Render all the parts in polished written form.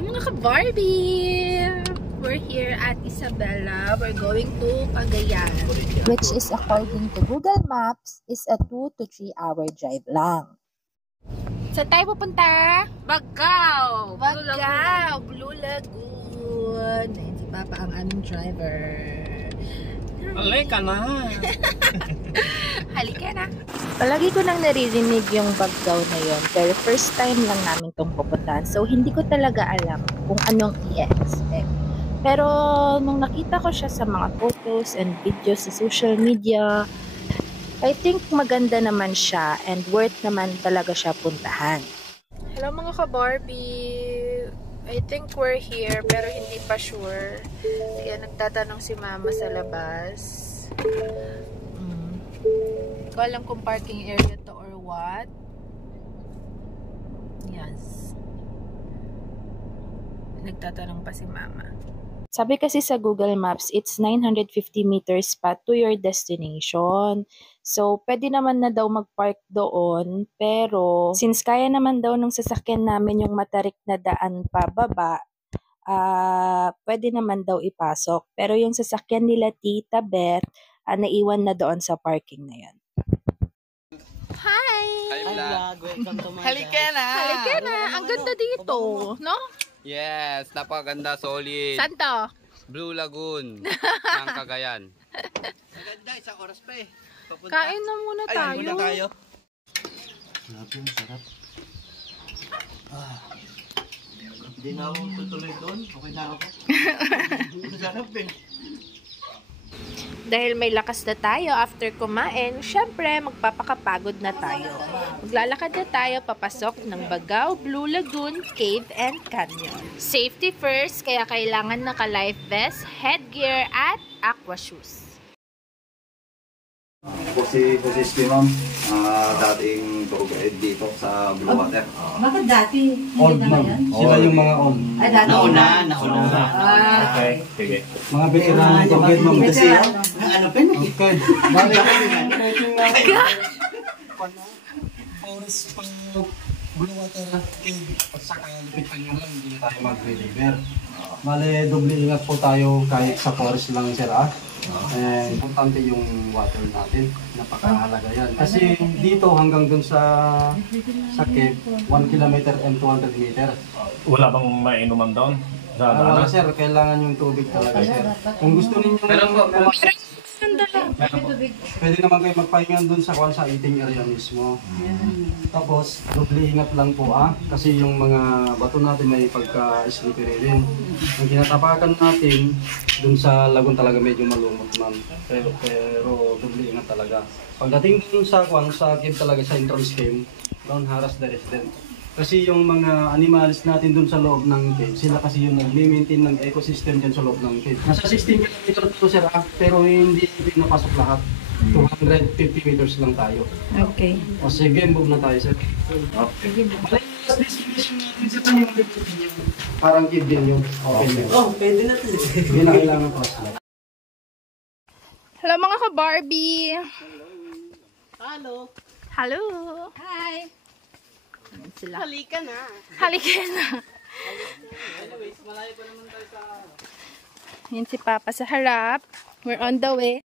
Hello mga ka-Barbie! We're here at Isabela. We're going to Cagayan. Which is, according to Google Maps, is a 2 to 3 hour drive lang. Saan tayo pupunta? Bagao! Bagao! Blue Lagoon. Ayan si Papa ang aming driver. Halika na! Halika na! Palagi ko nang naririnig yung Bagao na yun, pero first time lang namin itong pupuntahan. So, hindi ko talaga alam kung anong i-expect. Pero, nung nakita ko siya sa mga photos and videos sa social media, I think maganda naman siya and worth naman talaga siya puntahan. Hello mga ka-Barbie! I think we're here pero hindi pa sure. Kaya nagtatanong si Mama sa labas. Hindi ko alam kung parking area to or what. Yes. Nagtatanong pa si Mama. Sabi kasi sa Google Maps, it's 950 meters pa to your destination. So, pwede naman na daw mag-park doon. Pero, since kaya naman daw ng sasakyan namin yung matarik na daan pababa, pwede naman daw ipasok. Pero yung sasakyan nila Tita Beth, naiwan na doon sa parking na yun. Hi! Hi, vlog! Halika na! Halika na! Ang ganda dito, no? Yes, napakaganda, solid. Saan to? Blue Lagoon ng Cagayan. Maganda, isang oras pa eh. Papunta. Kain na muna tayo. Ayun muna tayo. Sarap. Hindi na ako tutuloy doon. Okay na ako. Sarap eh. Dahil may lakas na tayo after kumain, syempre magpapakapagod na tayo. Maglalakad na tayo papasok ng Bagao, Blue Lagoon, Cave and Canyon. Safety first, kaya kailangan naka-life vest, headgear at aqua shoes. Ako si Jose Ma'am, dating tour guide dito sa Blue Water. Bakit dati? Old ma'am. Sila yung mga old. Ay, dati. Nauna. Okay, sige. Mga veteran tour guide ma'am. Kasi, Ano pa na? okay. Bakit Forest pang Blue Water Cave. At saka lipitan nyo lang, hindi na tayo mag-deliver. Mali, doble ingat po tayo kahit sa forest lang sir And importante yung water natin, napakahalaga yan. Kasi dito hanggang dun sa cave, 1 kilometer and 200 meters. Wala bang mainuman doon? Wala sir, kailangan yung tubig talaga sir. Kung gusto ninyo pwede naman kayo magpahinga dun sa eating area mismo. Tapos, doble ingat lang po kasi yung mga bato natin may pagka-slippery rin. Ang tinatapakan natin, dun sa lagoon talaga medyo malumot ma'am. Pero doble ingat talaga. Pagdating dun sa cave talaga sa entrance cave, don't harass the resident. Kasi yung mga animals natin dun sa loob ng cave, sila kasi yung nag-maintain ng ecosystem dyan sa loob ng cave. Nasa 16 km to sir pero hindi pinapasok lahat. 250 meters lang tayo. Okay. O sige, move na tayo sir. Okay. Last destination natin sa yung parang cave din yun. Okay. Pwede na ito. Hindi na kailangan pa sila. Hello mga ka-Barbie! Hello! Hello! Hi! Sila. Halika na! Halika na! Anyways, malayo pa naman tayo sa... Yan si Papa sa harap. We're on the way.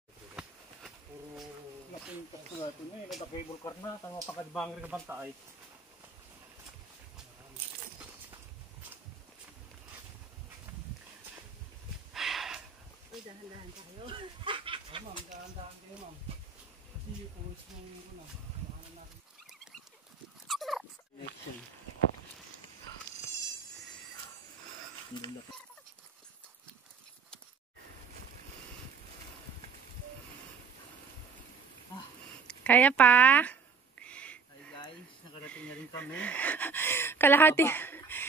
Kaya pa? Hi guys, nakarating na rin kami.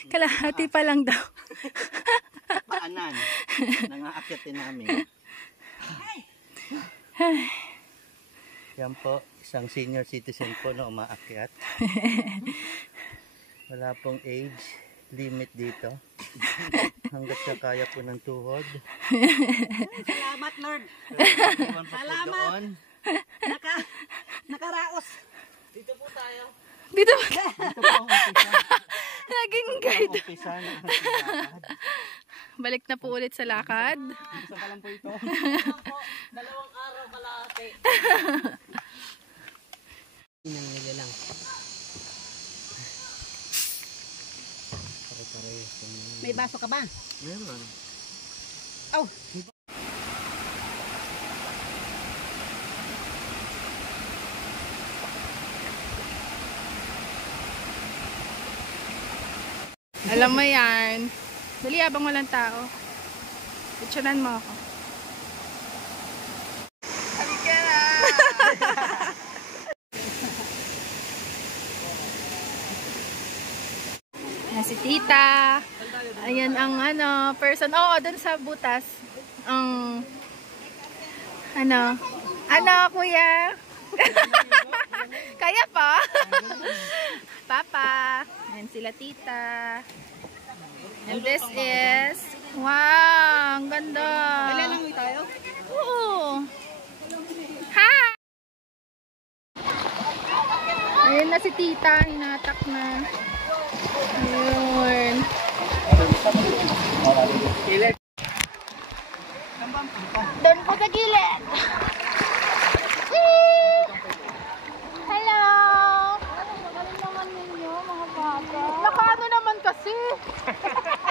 Kalahati pa lang daw. Paanan. Nangaakyatin namin. Yan po, isang senior citizen po na umaakyat. Wala pong age limit dito. Hanggat sa kaya po ng tuhod. Salamat, Lord. Salamat. Nakaraos. Dito po tayo. Dito. Dito po. Naging guide. ride. Umpisa na ang lakad. Balik na po ulit sa lakad. Isa pa lang po ito. Dalawang araw kalahati. Inang nila lang. May baso ka ba? Meron. Oh. Alam mo yan. Dali abang walang tao. Picturean mo ako. Halika na! Ayan si tita. Ayan ang person. Oo, dun sa butas. Ang kuya? Kaya pa? Papa. Ayan sila tita. And this is, wow, ang ganda. Kailangan tayo? Oo. Hi! Ayan na si tita, hinatak na. Ayun. Doon po sa gilid. Hello! Magaling naman ninyo, mga bata. Nakaano naman kasi.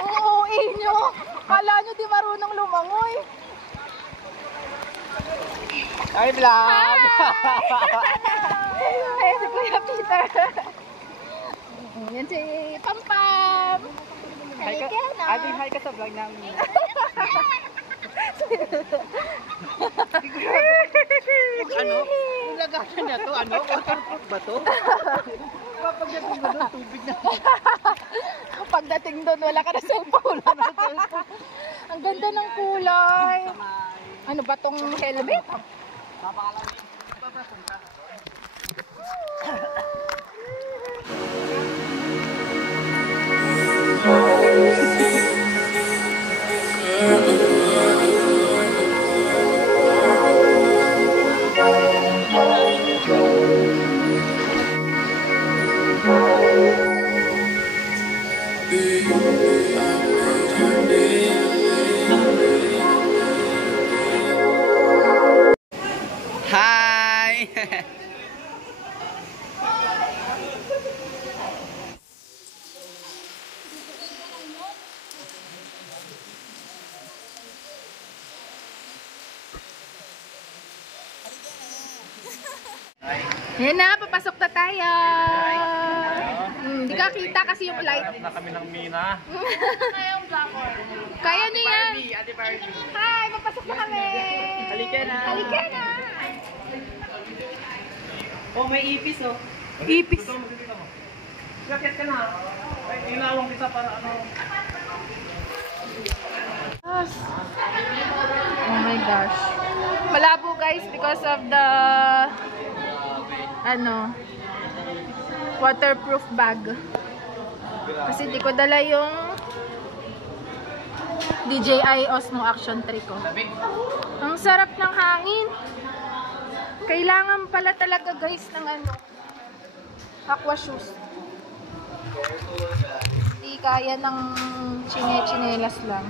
Oo, inyo. Kala nyo di marunong lumangoy. Hi vlog! Ay, si Kuya Peter. Yan si Pampam. Halika na. Adi, hi ka sa vlog namin. Ano? Yung lagasan na to, ano? Waterproof ba to? Pagdating mo doon, tubig na. Pagdating doon, wala ka na cellphone. Ang ganda ng kulay. Ano ba tong helmet? Hi! Yan na, papasok na tayo. Hindi ka kita kasi yung light. Na kami ng Mina. Kaya niyo yan. Hi, papasok na kami. Halika na. Halika na. Oh, may ipis oh. Ipis. Jacket ka na. Ay, inawang kita para ano. Oh my gosh. Malabo guys because of the waterproof bag. Kasi di ko dala yung DJI Osmo Action 3 ko. Ang sarap ng hangin. Kailangan pala talaga guys ng aqua shoes. Hindi kaya ng chinelas lang.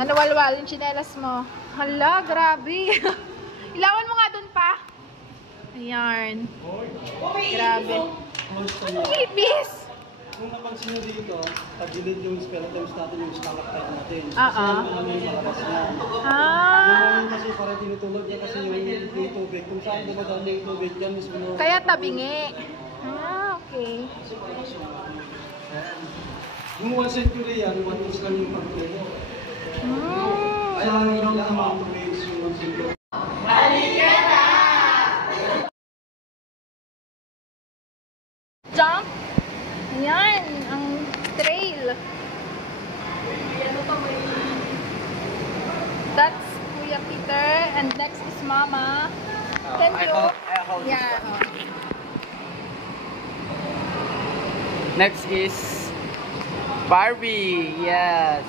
Walwal yung chinelas mo. Hala, grabe. Ilawan mo nga dun pa. Ayan. Grabe. Ipis! Kung napansin nyo dito, tagilid yung skeletons natin, yung stalactite natin. Oo. Ano yung malabas na. Ah. Yung kasi parang tinutulog niya kasi yung tubig. Kung saan dumadaan yung tubig, yan mismo. Kaya tabingi. Ah, okay. Yung 1 century yan, 1 inch lang yung pag-play. Kaya yung amount of age yung 1 century. Jump. Ayan, ang trail. That's Kuya Peter and next is Mama. Can you? Yeah. Next is Barbie. Yes.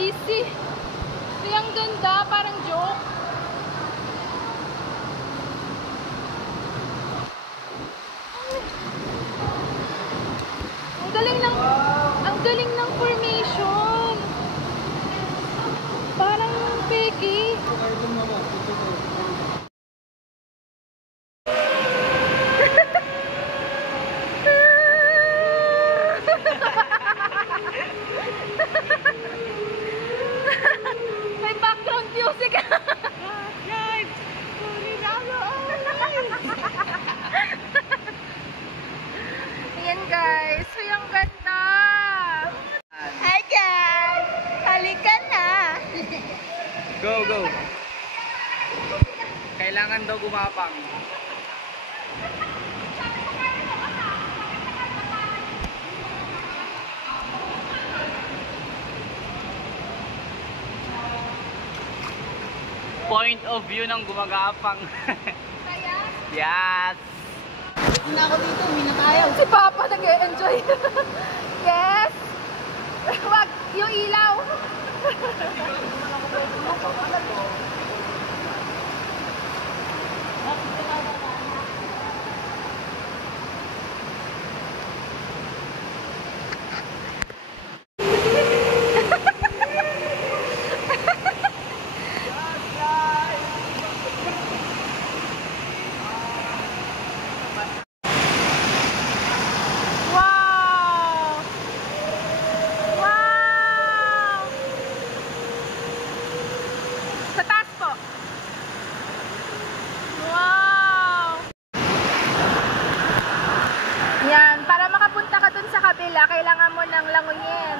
Easy. Ay, ang ganda. Parang joke. Ang galing ng formation. Parang peki. May background music. Ayan guys, so yung ganda. Hi guys! Halika na! Go, go. Kailangan daw gumapang. Point of view ng gumagapang. Yes. Si Papa nag-e-enjoy. Yes! Wag, yung ilaw. Wow! Wow! Sa taas po. Wow! Yan, para makapunta ka dun sa kabila, kailangan mo ng languyin.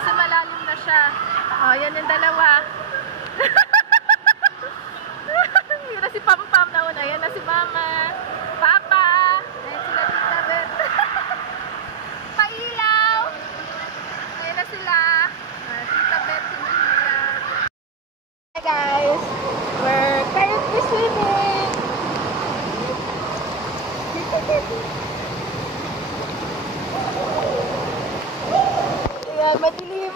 Kasi malalim na siya. Oh, yan yung dalawa. Yan na si Pam-Pam na una. Yan na si Mama. Papa. Ayan sila Tita Beth. Pailaw. Ayan na sila. Tita Beth, si Mia. Hi guys. We're currently swimming. Ayan, madilim.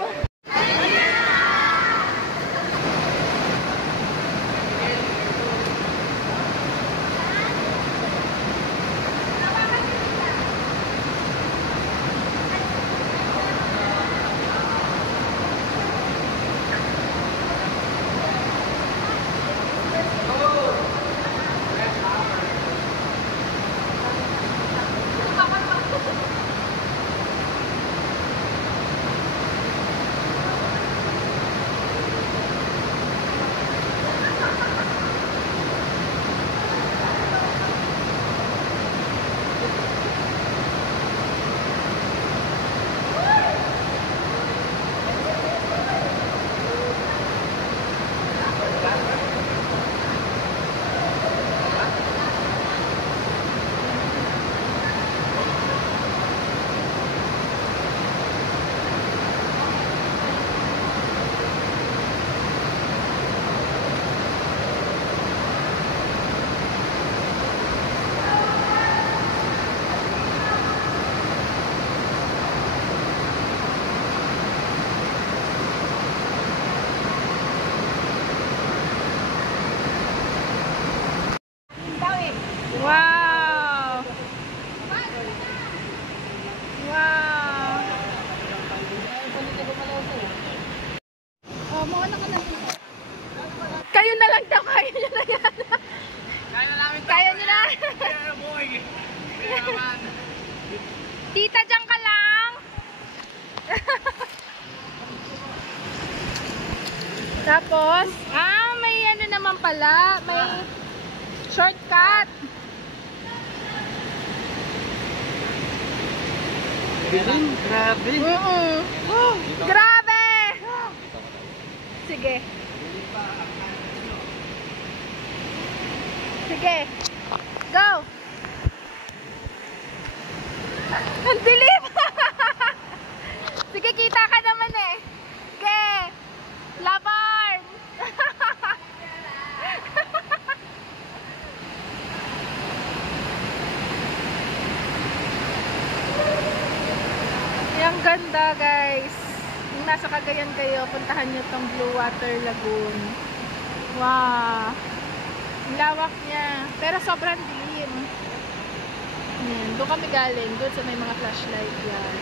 Wow! Wow! Kayo na lang daw, kaya nyo na yan. Kaya nyo na. Tita, dyan ka lang. Tapos, may ano naman pala, may shortcut. Grabe. Grabe! Sige. Sige. Go! Ang dilim! Sige, kita ka naman eh. Sige! Laban! Ang ganda, guys. nasa Cagayan kayo, puntahan nyo tong Blue Water Lagoon. Wow! Ang lawak niya. Pero sobrang dilim. Yan. Doon kami galing. Doon sa may mga flashlight yan.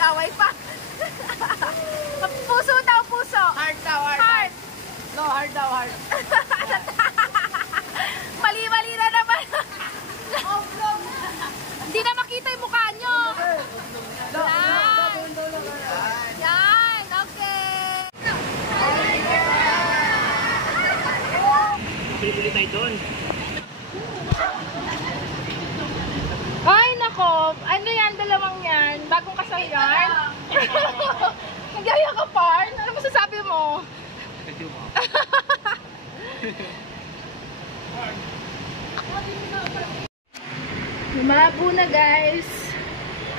Away pa. Puso daw, puso. Heart daw, heart. Heart. No, heart daw, heart. Mali-mali na naman. Hindi na makita yung mukha nyo. Yan. Yan, okay. Bili-bili tayo doon. Ay, nako. Ano yan? Dalawang yan. Bagong kasal yan. Nagyaya ka, Parn. Ano masasabi mo? Lumabo na, guys.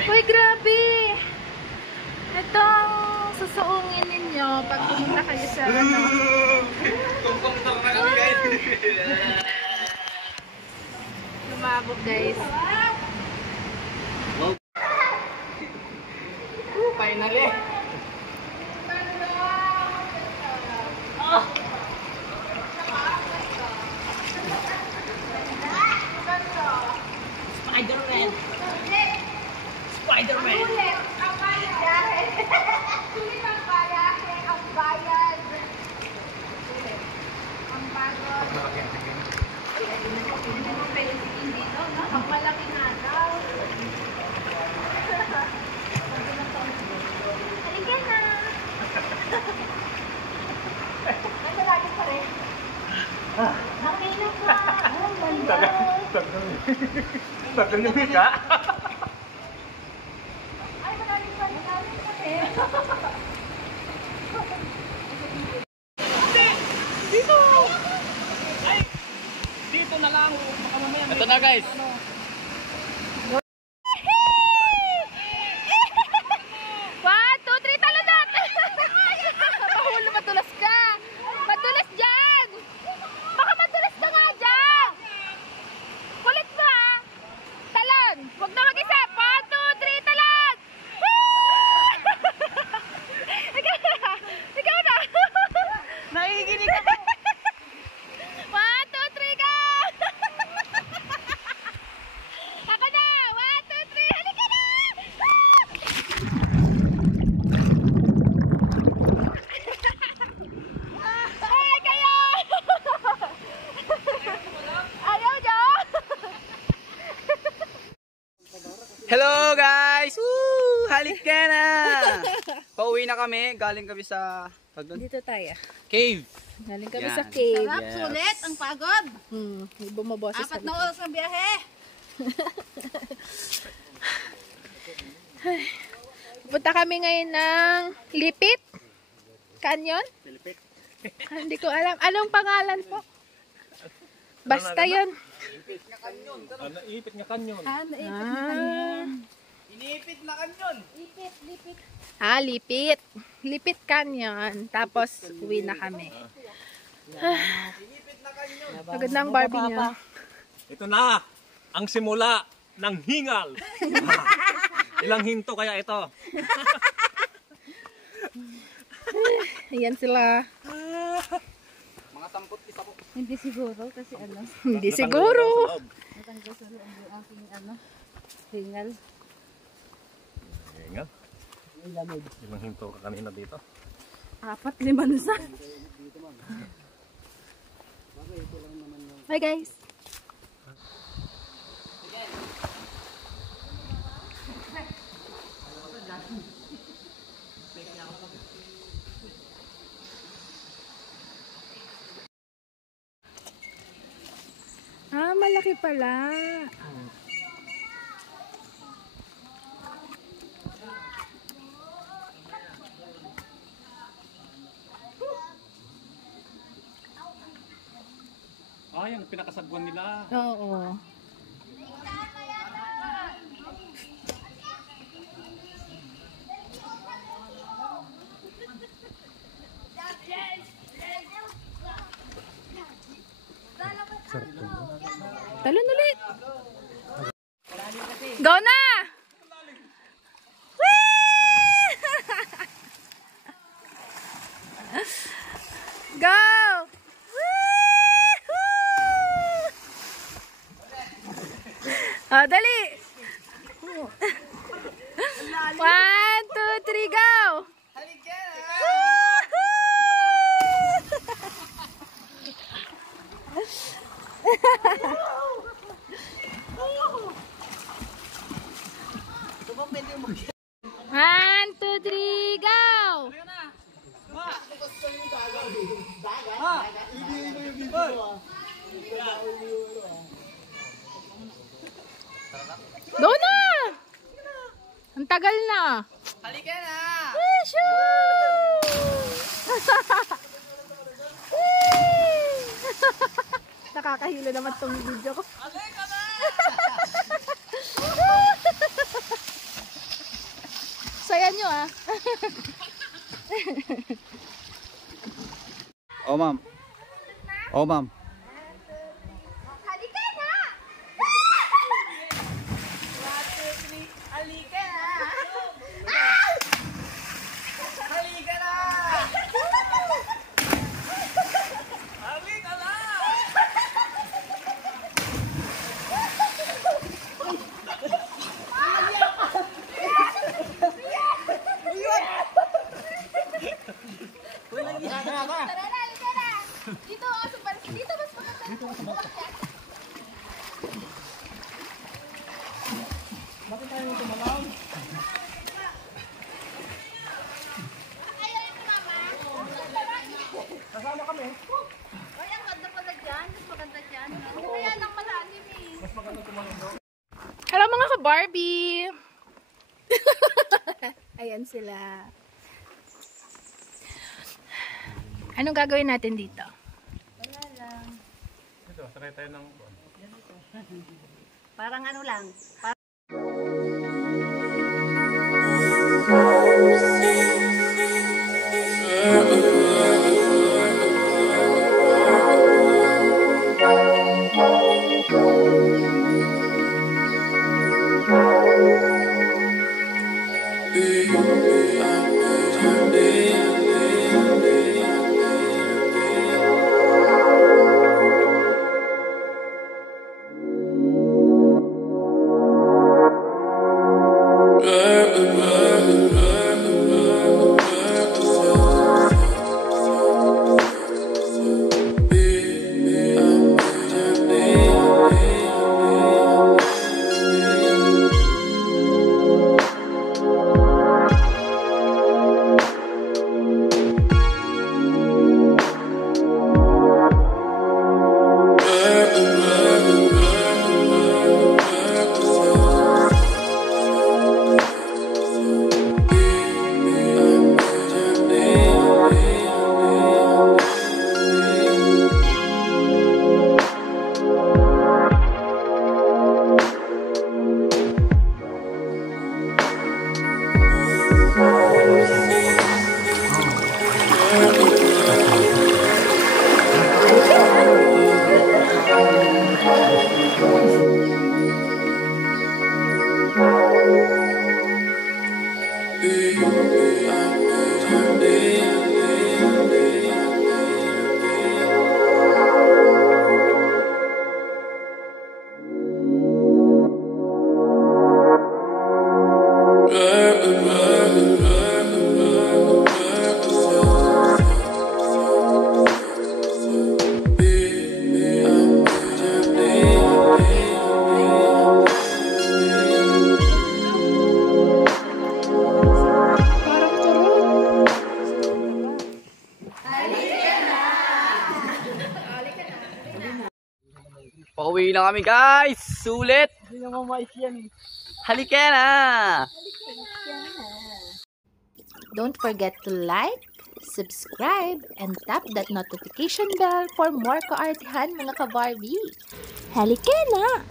Uy, grabe. Ito ang susuungin ninyo pag pumunta kayo sa ano. Lumabo, guys. Finally! Spider-Man! Spider-Man! Sulit ang bayahe. Sulit ang bayahe. Ang bayad. Sulit. Ang pagod. Ang malaki na daw. Halika na. Ay, malaki pa rin. Okay na pa. Oh, ganda. Tagal yung hika. Ay, malaki pa rin. Dito! Ay! Dito na lang. Baka mamaya may... Ito na, guys. Hello guys! Woo! Halik ka na! Pauwi na kami. Galing kami sa... Dito tayo. Cave! Galing kami Yan. sa cave. Sarap, sulit, ang pagod. May bumaboses 4 na oras ng biyahe. Punta kami ngayon ng Lipit Canyon? Lipit? Hindi ko alam. Anong pangalan po? Basta yun. Naipit nga kanyon. Iniipit na kanyon! Lipit. Lipit Canyon. Tapos, uwi na kami. Pagod na ang Barbie niya. Ito na ang simula ng hingal. Ilang hinto kaya ito? Ayan sila. Mga 10 po. Hindi siguro kasi ano, Hindi siguro. natanggal sa loob yung aking ano, hingal. Hingal? Ilang hinto ka kanina dito? 4, 5 na sa. Hi guys. Malaki pala. Yan, pinakasagwan nila. Oo. Talon ulit. Go na! Go! Oh, dali! 1, 2, 3, go! One, two, three, go! Go na! Ang tagal na. Halika na! Nakakahilo naman tong video ko. Halika na! Saya nyo ah. Oh, ma'am. Oh, ma'am. Halika na! 1, 2, 3, halika na! Halika na! Halika na! Tara na, halika na! Dito, dito, mas maganda. Bakit tayo mo tumalaw? Ayaw yung mama. Kasama kami. Ay, ang ganda pala dyan. Mas maganda dyan. Kaya lang malalim eh. Mas maganda tumalaw. Hello mga ka-Barbie! Ayan sila. Anong gagawin natin dito? Wala lang. Ito, try tayo ng... Parang ano lang. Pauwi na kami guys! Sulit! Hindi naman mais yan eh. Halika na! Don't forget to like, subscribe, and tap that notification bell for more kaartihan mga ka-Barbie. Halika na!